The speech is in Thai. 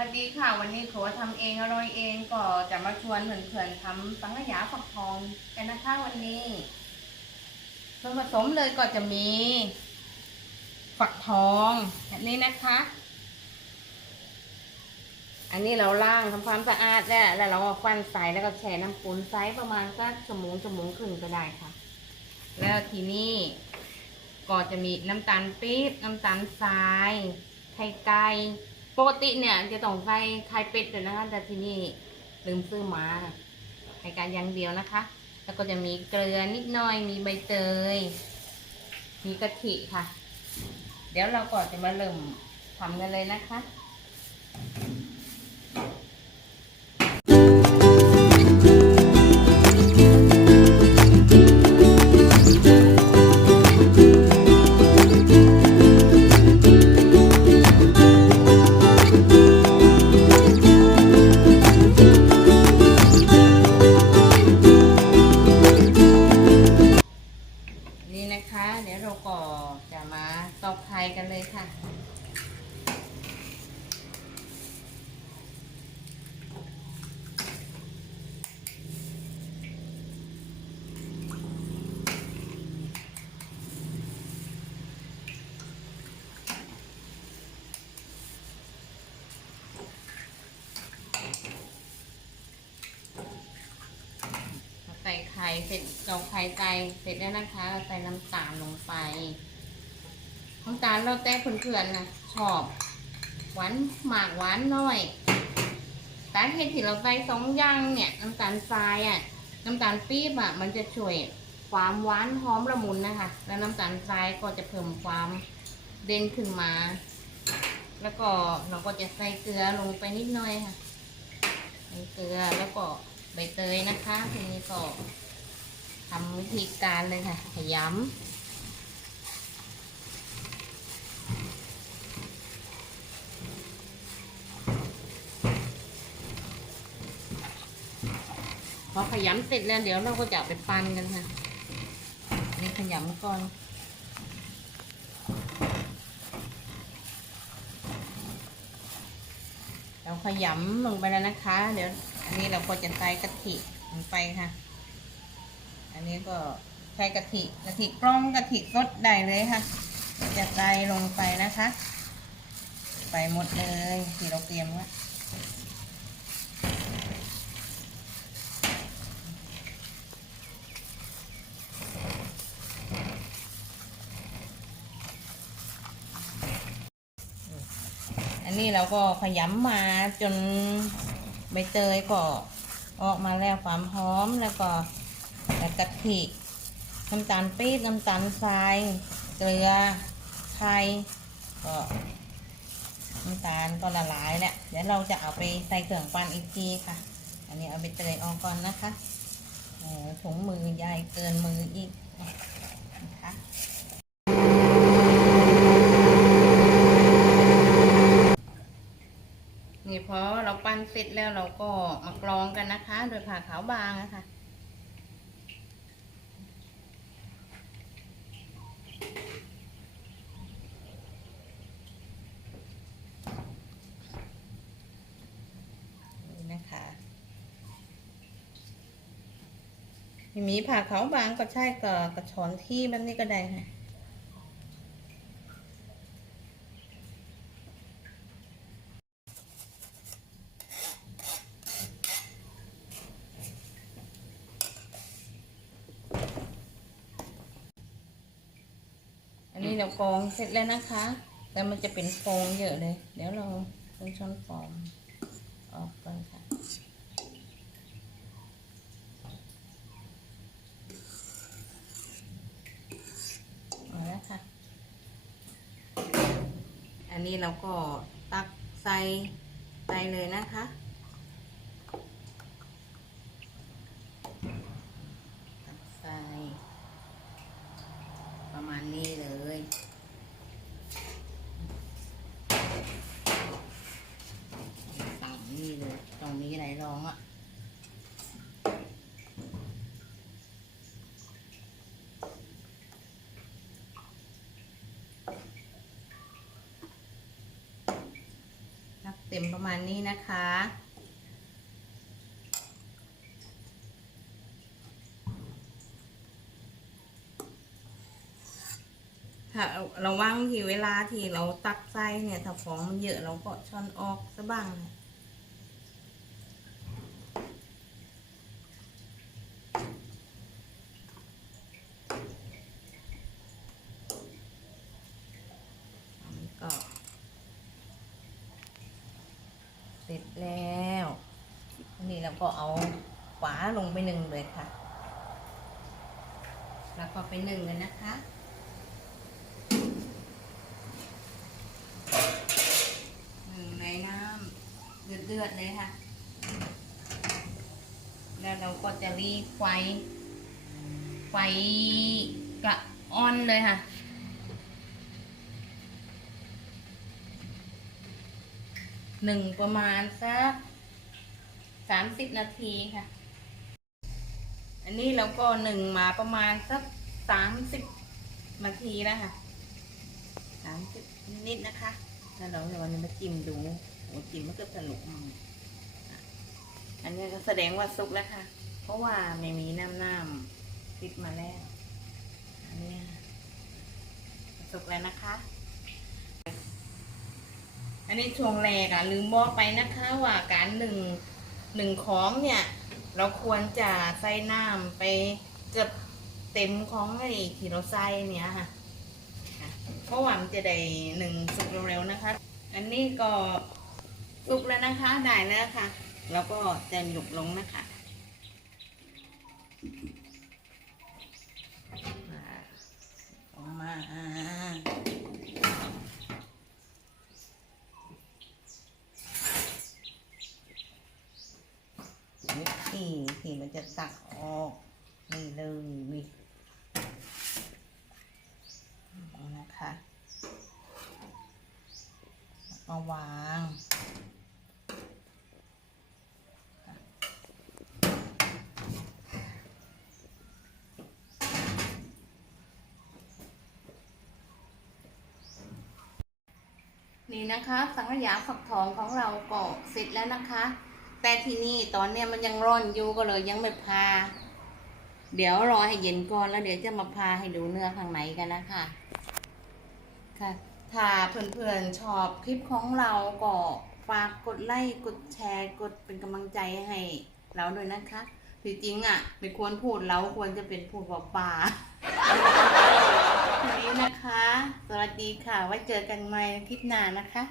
วัสดีค่ะ วันนี้ขอทำเองอร่อยเองก็จะมาชวนเพื่อนๆทำสังขยาฝักทองกันนะคะวันนี้ส่วนผสมเลยก็จะมีฝักทองแบบนี้นะคะ อันนี้เราล้างทำความสะอาดแล้วแล้วเราเอาฟันใส่แล้วก็แช่น้ำปูนไซส์ประมาณสักชั่วโมงชั่วโมงครึ่งก็ได้ค่ะ แล้วทีนี้ก็จะมีน้ำตาลปี๊บน้ำตาลทรายไข่ไก่ ปกติเนี่ยจะต้องใส่ไข่เป็ดด้วยนะคะ แต่ที่นี่ลืมซื้อมาค่ะไข่ไก่อย่างเดียวนะคะ แล้วก็จะมีเกลือนิดหน่อย มีใบเตย มีกะทิค่ะ เดี๋ยวเราก็จะมาเริ่มทำกันเลยนะคะ เสร็จตอกไข่ไก่เสร็จแล้วนะคะใส่น้ำตาลลงไปน้ำตาลเราแต่เพื่อนๆนะชอบหวานหมากหวานน้อยสาเหตุที่เราใส่สองอย่างเนี่ยน้ำตาลทรายอะน้ำตาลปี๊บอะมันจะช่วยความหวานหอมละมุนนะคะ แล้วน้ำตาลทรายก็จะเพิ่มความเด่นขึ้นมา แล้วก็เราก็จะใส่เกลือลงไปนิดหน่อยค่ะใส่เกลือแล้วก็ใบเตยนะคะ ทีนี้ก็ ทำวิธีการเลยค่ะ ขยำพอขยำเสร็จแล้วเดี๋ยวเราก็จะไปปั้นกันค่ะ นี่ขยำก่อนเราขยำลงไปแล้วนะคะ เดี๋ยวอันนี้เราก็จะใส่กะทิลงไปค่ะ อันนี้ก็ใส่กะทิกะทิกล้องกะทิสดได้เลยค่ะจะใส่ลงไปนะคะ ไปหมดเลยที่เราเตรียมไว้อันนี้เราก็ขยำมาจนใบเตยก็ออกมาแล้วความหอมแล้วก็ แล้วกะทิน้ำตาลปี๊บน้ำตาลทรายเกลือไข่ก็น้ำตาลก็ละลายแล้วเดี๋ยวเราจะเอาไปใส่เครื่องปั้นอีกทีค่ะ อันนี้เอาไปเตยออกก่อนนะคะถุงมือใหญ่เกินมืออีกนะคะนี่พอเราปั้นเสร็จแล้วเราก็มากรองกันนะคะ โดยผ่าขาวบางนะคะนี่นะคะ ไม่มีผ่าขาวบางก็ใช่ก็กระชอนที่แบบนี้ก็ได้ค่ะอันนี้เรากรองเสร็จแล้วนะคะ แต่มันจะเป็นฟองเยอะเลย เดี๋ยวเราต้องช้อนฟองออกก่อนค่ะ เอาแล้วค่ะ อั นี้เราก็ตักใส่ใส่เลยนะคะตักใส่ประมาณนี้เลยต่ำนี่เลย ตรงนี้ไหนรองอะ ต็มประมาณนี้นะคะ ถ้าเราว่างทีเวลาที่เราตักไส้เนี่ย ถ้าฟองมันเยอะเราก็ช้อนออกซะบ้างนะอันนี้ก็ เสร็จแล้วนนี้เราก็เอาฝาลงไปหนึ่งเลยค่ะ แล้วก็ไปหนึ่งกันนะคะหนึ่งในน้ำเดือดๆเลยค่ะ แล้วเราก็จะรีไฟ ไฟกระอ่อนเลยค่ะ หนึ่งประมาณสักสามสิบนาทีค่ะ อันนี้เราก็หนึ่งมาประมาณสักสามสิบนาทีแล้วค่ะสามสิบนิดนะคะ แล้วเราจะวันนี้มาจิ้มดูโอ้จิ้มมันก็ทะลุมาอะอันนี้ก็แสดงว่าสุกแล้วค่ะ เพราะว่าไม่มีน้ำน้ำติดมาแล้ว อันนี้สุกแล้วนะคะ อันนี้ช่วงแรกอะลืมบอกไปนะคะว่าการหนึ่งหนึ่งของเนี่ย เราควรจะใส่น้ำไปเกือบเต็มของไอ้ที่เราใส่เนี่ยค่ะเพราะว่ามันจะได้หนึ่งสุกเร็วๆนะคะ อันนี้ก็สุกแล้วนะคะได้แล้วค่ะ แล้วก็จะหยุดลงนะคะมาออกมาวิธีที่มัน จะตักออก นี่เลยนี่นะคะมาวางนี่นะคะ สังขยาฝักทองของเราก็เสร็จแล้วนะคะ แต่ที่นี้ตอนเนี้ยมันยังร้อนอยู่ก็เลยยังไม่พา เดี๋ยวรอให้เย็นก่อนแล้วเดี๋ยวจะมาพาให้ดูเนื้อข้างในกันนะคะค่ะ ถ้าเพื่อนๆชอบคลิปของเราก็ฝากกดไลค์กดแชร์กดเป็นกำลังใจให้เราด้วยนะคะที่จริงอะ ไม่ควรพูดเราควรจะเป็นพูดว่าป่าทีนี้นะคะ สวัสดีค่ะ ไว้เจอกันใหม่คลิปหน้านะคะ